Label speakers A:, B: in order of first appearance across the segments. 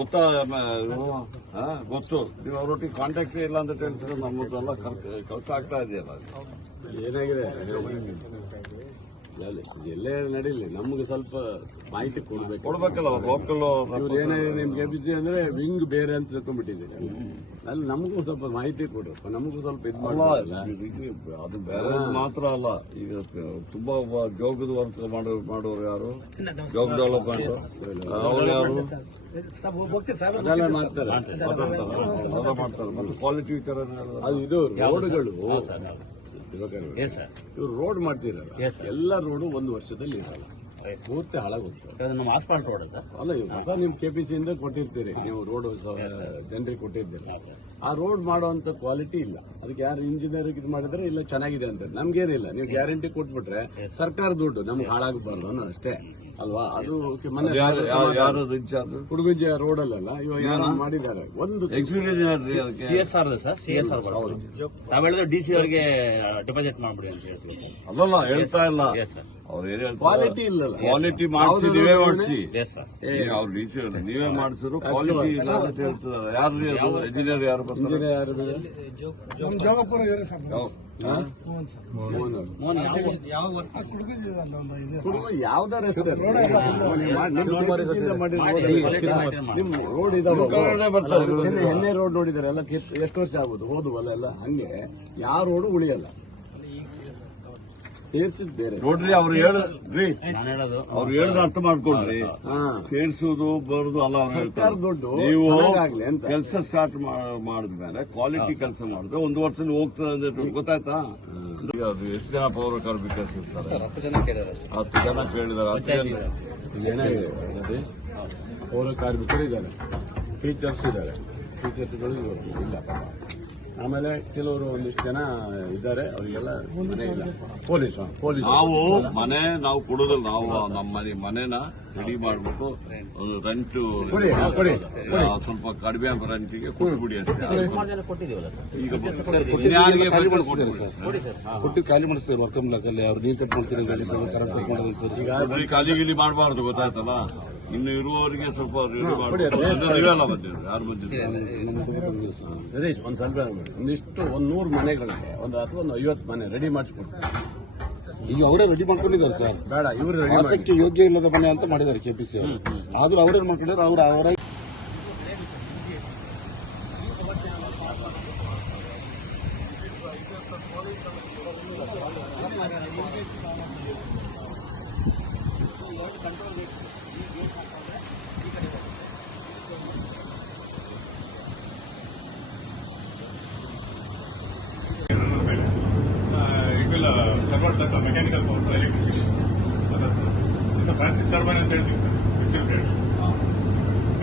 A: ಗೊತ್ತಾ ಗೊತ್ತು. ನೀವು ಅವರೊಟ್ಟಿಗೆ ಕಾಂಟ್ಯಾಕ್ಟ್ ಇಲ್ಲ ಅಂತ ಹೇಳ್ತಾರೆ ನಮ್ಮದೆಲ್ಲ ಕೆಲಸ ಆಗ್ತಾ ಇದೆಯಲ್ಲ.
B: ಏನಾಗಿದೆ? ಎಲ್ಲೇ ನಡೀಲಿ ನಮ್ಗೆ ಸ್ವಲ್ಪ ಮಾಹಿತಿ ಕೊಡ್ಬೇಕು.
A: ಕೊಡ್ಬೇಕಲ್ಲ ಲೋಕಲ್
B: ಇವ್ರು ಏನಾಗಿದೆ ನಿಮ್ಗೆ ಬಿಸಿ ಅಂದ್ರೆ ವಿಂಗ್ ಬೇರೆ ಅಂತ ತಿಳ್ಕೊಂಡ್ಬಿಟ್ಟಿದ್ದೀರಿ. ಅಲ್ಲಿ ನಮಗೂ ಸ್ವಲ್ಪ ಮಾಹಿತಿ ಕೊಡ್ರಿ ನಮಗೂ ಸ್ವಲ್ಪ ಇದು ಮಾಡಲ್ಲ
A: ಅದು ಬೇರೆ ಮಾತ್ರ ಅಲ್ಲ. ಈಗ ತುಂಬಾ ಜೋಗದ ವರ್ಕ್ ಮಾಡೋ ಮಾಡೋರು ಯಾರು? ಜೋಗ ಡೆವಲಪ್ಮೆಂಟ್ ಅವ್ರು ಯಾರು?
B: ಅದೆಲ್ಲ ಮಾಡ್ತಾರೆ.
A: ಮಾಡ್ತಾರೆ. ಮತ್ತೆ ಕ್ವಾಲಿಟಿ ವಿಚಾರ
B: ಅದು ಇದು ರೋಡ್ಗಳು
C: ಎಸ್ ಸರ್
B: ಇವ್ರು ರೋಡ್ ಮಾಡ್ತಿರಲ್ಲ ಎಲ್ಲ ರೋಡು ಒಂದು ವರ್ಷದಲ್ಲಿ ಇರಲ್ಲ. ಪೂರ್ತಿ ಹಾಳಾಗುತ್ತೆ
C: ಅದು ನಮ್ಮ ಆಸ್ಫಾಲ್ಟ್ ರೋಡ್ ಸರ್
B: ಅಲ್ಲ ಹೊಸ ನಿಮ್ ಕೆಪಿಸಿ ಇಂದ ಕೊಟ್ಟಿರ್ತೀರಿ. ನೀವು ರೋಡ್ ಜನರಿಗೆ ಕೊಟ್ಟಿದ್ದೀರಿ. ಆ ರೋಡ್ ಮಾಡುವಂತ ಕ್ವಾಲಿಟಿ ಇಲ್ಲ. ಅದಕ್ಕೆ ಯಾರು ಇಂಜಿನಿಯರ್ ಇದು ಮಾಡಿದ್ರೆ ಇಲ್ಲ ಚೆನ್ನಾಗಿದೆ ಅಂತ. ನಮ್ಗೇನಿಲ್ಲ. ನೀವು ಗ್ಯಾರಂಟಿ ಕೊಟ್ಬಿಟ್ರೆ ಸರ್ಕಾರ ದುಡ್ಡು ನಮ್ಗೆ ಹಾಳಾಗಬಾರ್ದು ಅನ್ನೋ ಅಷ್ಟೇ ಅಲ್ವಾ? ಅದು ಮನೆ
A: ಯಾರು
B: ಹುಡುಗಂಜಿ ರೋಡ್ ಅಲ್ಲ ಇವಾಗ ಯಾರು ಮಾಡಿದ್ದಾರೆ. ಒಂದು
A: ಎಕ್ಸಿಕ್ಯೂಟಿವ್ ಯಾರು ಅದಕ್ಕೆ
C: C S sir C S R ತಾವ್ ಹೇಳಿದ್ರೆ ಡಿ ಸಿ ಅವರಿಗೆ ಡಿಪಾಸಿಟ್ ಮಾಡ್ಬಿಡಿ ಅಂತ ಹೇಳ್ತೀವಿ.
A: ಅಲ್ಲಲ್ಲ ಹೇಳ್ತಾ ಇಲ್ಲ.
B: ಕ್ವಾಲಿಟಿ ಇಲ್ಲ
A: ಕ್ವಾಲಿಟಿ ಮಾಡಿಸಿ. ನೀವೇ ಮಾಡಿಸಿ
C: ಎಸ್ ಸರ್
A: ಅವ್ರು ನೀವೇ ಮಾಡಿಸಿದ್ರು ಕ್ವಾಲಿಟಿ ಇಲ್ಲ ಅಂತ ಯಾರು ಇಂಜಿನಿಯರ್ ಯಾರು ಬರ್ತಾರೆ?
B: ಇಂಜಿನಿಯರ್ ಯಾವ್ದಾರ ರೋಡ್ ಇದಾವ ಹೆನ್ನೆ ರೋಡ್ ನೋಡಿದಾರೆ ಎಲ್ಲ ಎಷ್ಟು ವರ್ಷ ಆಗುದು? ಹೋದ್ವಲ್ಲ ಎಲ್ಲ? ಹಂಗೆ. ಯಾವ ರೋಡು ಉಳಿಯಲ್ಲ. ಸೇರ್ಸಿದ್ ಬೇರೆ
A: ನೋಡ್ರಿ ಅವ್ರು ಹೇಳಿ
C: ನಾನು ಹೇಳೋದು.
A: ಅವ್ರು ಹೇಳ್ದ ಅರ್ಥ ಮಾಡ್ಕೊಳ್ರಿ. ಸೇರಿಸೋದು ಬರೋದು ಅಲ್ಲ ಅವ್ರು ಹೇಳ್ತಾರೆ.
B: ದುಡ್ಡು
A: ನೀವು. ಕೆಲಸ ಸ್ಟಾರ್ಟ್ ಮಾಡಿದ್ಮೇಲೆ ಕ್ವಾಲಿಟಿ ಕೆಲಸ ಮಾಡಿದ್ರೆ ಒಂದು ವರ್ಷ ಹೋಗ್ತದೆ ಅಂದ್ರೆ ಗೊತ್ತಾಯ್ತಾ? ಈಗ ಅದು ಎಷ್ಟು ಜನ ಪೌರ ಕಾರ್ಮಿಕರು ಇರ್ತಾರೆ
C: ಹತ್ತು ಜನ ಕೇಳಿದ್ರೆ ಅಷ್ಟೇ.
A: ಜನ ಕೇಳಿದಾರೆ ಹತ್ತು ಜನ
B: ಪೌರ ಕಾರ್ಮಿಕರು ಇದ್ದಾರೆ. ಟೀಚರ್ಸ್ ಇದ್ದಾರೆ. ಟೀಚರ್ಸ್ಗಳು ಇಲ್ಲ ಆಮೇಲೆ ಕೆಲವರು ಒಂದಿಷ್ಟು ಜನ ಇದ್ದಾರೆ ಅವರಿಗೆಲ್ಲ ಮನೆ ಇಲ್ಲ. Police police.
A: ನಾವು ಮನೆ ನಾವು ಕೊಡೋದಿಲ್ಲ ನಾವು ನಮ್ಮ ಮನೆ ಮನೆನ ರೆಡಿ ಮಾಡ್ಬಿಟ್ಟು ಒಂದು ರೆಂಟ್
B: ಕೊಡಿ, ಕೊಡಿ,
A: ಸ್ವಲ್ಪ ಕಡಿಮೆ ರೆಂಟಿಗೆ ಕೊಟ್ಬಿಡಿ ಅಷ್ಟೇ. ಈಗ
D: ಕೊಟ್ಟು ಖಾಲಿ ಮಾಡಿಸ್ತಾರೆ ವರ್ಕಮ್ ಲಾಕಲ್ಲಿ ಅವ್ರು ನೀರು ಕಟ್ ಮಾಡ್ತೀನಿ ಗಾಡಿ ಕರೆಂಟ್ ಕಟ್ ಮಾಡೋದು
A: ಖಾಲಿ ಗಿಲಿ ಮಾಡಬಾರ್ದು ಗೊತ್ತಾಯ್ತಲ್ಲ? ಇನ್ನು ಇರುವವರಿಗೆ ಸ್ವಲ್ಪ ರೆಡಿ ಬಂದಿದ್ರು ಯಾರು
B: ಬಂದಿದ್ದಾರೆ? ಒಂದ್ ಸ್ವಲ್ಪ ಮಾಡಿ. ಒಂದಿಷ್ಟು ಒಂದ್ ನೂರು ಮನೆಗಳಿಗೆ ಒಂದು ಅಥವಾ ಒಂದು ಐವತ್ತು ಮನೆ ರೆಡಿ ಮಾಡಿಸ್ಕೊಡ್ತಾರೆ
D: ಈಗ ಅವರೇ ರೆಡಿ ಮಾಡ್ಕೊಂಡಿದ್ದಾರೆ ಸರ್.
B: ಬೇಡ ಇವರು ರೆಡಿ
D: ವಾಸಕ್ಕೆ ಯೋಗ್ಯ ಇಲ್ಲದ ಮನೆ ಅಂತ ಮಾಡಿದ್ದಾರೆ ಕೆಪಿಸಿ ಅವರು. ಆದ್ರೂ ಅವ್ರೇನ್ ಮಾಡ್ಕೊಂಡಿದ್ದಾರೆ? ಅವ್ರ ಅವರ
E: will uh, mechanical power. It's a fastest turbine ಅಂತ ಹೇಳ್ತೀವಿ sir. Dissipate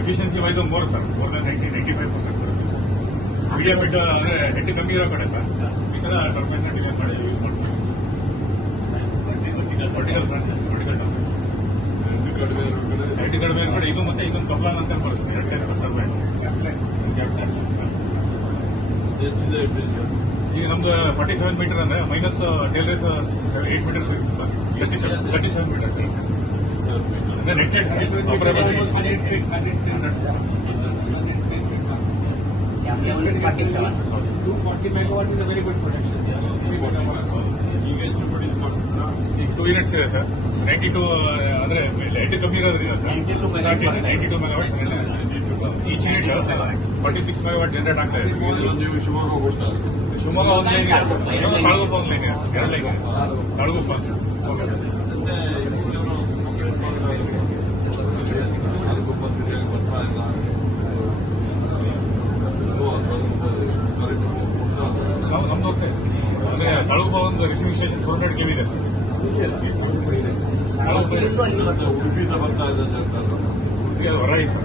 E: efficiency wise more sir more than ninety ninety five percent medium ಬಿಟ್ಟು ಅಂದ್ರೆ ಹೆಡ್ ಕಮ್ಮಿ ಇರೋ ಕಡೆ ಸರ್. ಈ ಥರ ಟರ್ಬೈನ್ ಡಿಸೈನ್ ಮಾಡಿ ಯೂಸ್ ಮಾಡ್ತೀವಿ. ವರ್ಟಿಕಲ್ ಫ್ರಾನ್ಸಸ್ ವರ್ಟಿಕಲ್ ಹೆಡ್ ಕಡಿಮೆ ನೋಡಿ ಇದು ಮತ್ತೆ ಇದೊಂದು ಕಪ್ಲಾನ್ ಅಂತ ಬರುತ್ತೆ. ಎರಡು ಟರ್ಬೈನ್
A: ಎಷ್ಟಿದೆ
E: ಈಗ ನಮ್ದು ಫಾರ್ಟಿ ಸೆವೆನ್ ಮೀಟರ್ ಅಂದ್ರೆ minus tail race eight metres thirty seven thirty seven metres
A: ಈಗ ಎಷ್ಟು ಪ್ರೊಡ್ಯೂಸ್ ಮಾಡ್ತೀರಾ
E: ಈಗ ಟೂ ಯೂನಿಟ್ಸ್ ಇದೆ ಸರ್ ನೈಂಟಿ ಟೂ ಅಂದ್ರೆ ಹೆಡ್ ಕಮ್ಮಿ ಇರೋದ್ರಿಂದ sir ninety two megawatt each unit forty six megawatt generate ಆಗ್ತಾ ಇದೆ.
A: ಶಿವಮೊಗ್ಗ ಕೊಡ್ತಾರೆ
E: ಶಿವಮೊಗ್ಗ ಒಂದು ಲೈನ್ ತಾಳಗುಪ್ಪ ಒಂದು ಲೈನ್ ಎರಡು ಲೈನ್ ತಾಳಗುಪ್ಪ
A: ಸರಿಯಾಗಿ ಬರ್ತಾ ಇಲ್ಲ.
E: ನಮ್ದು ಅದೇ ತಾಳಗುಪ್ಪ ಒಂದು ರಿಸೀವಿಂಗ್ ಸ್ಟೇಷನ್ ಫೋರ್ ಹಂಡ್ರೆಡ್ ಇದೆ ಸರ್. ತಾಳಗುಪ್ಪ
A: ಉಡುಪಿಯಿಂದ ಬರ್ತಾ ಇದ್ದಾರೆ ಹೇಳ್ತಾರೆ
E: ಸರ್.